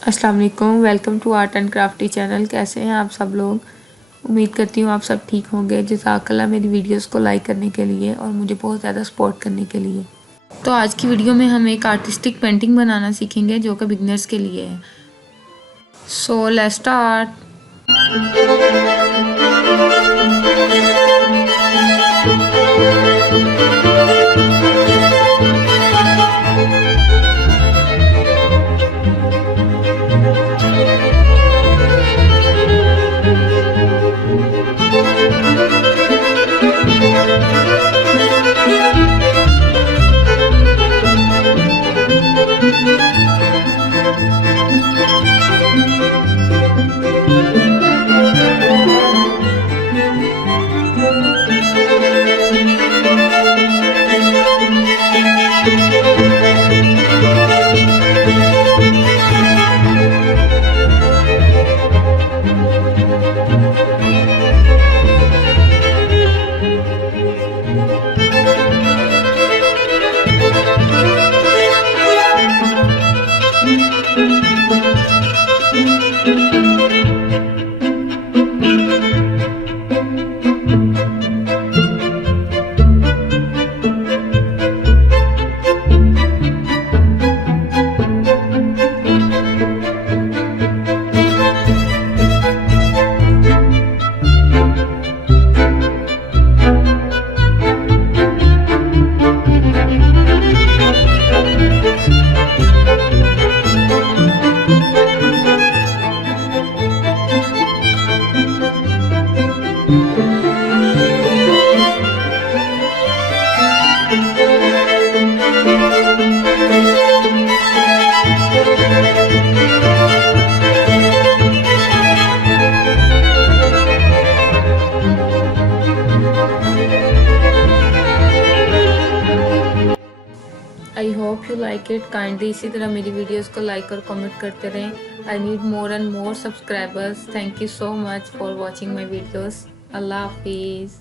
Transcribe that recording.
अस्सलाम वालेकुम, welcome to art and crafty channel. कैसे हैं आप सब लोग? उम्मीद करती हूँ आप सब ठीक होंगे। जज़ाकल्लाह मेरी वीडियोस को लाइक करने के लिए और मुझे बहुत ज़्यादा सपोर्ट करने के लिए। तो आज की वीडियो में हम एक आर्टिस्टिक पेंटिंग बनाना सीखेंगे जो कि बिगनर्स के लिए है। So let's start. I hope you like it. Kindly इसी तरह मेरी वीडियोस को लाइक और कमेंट करते रहें। I need more and more subscribers. Thank you so much for watching my videos. अल्लाह हाफिज़।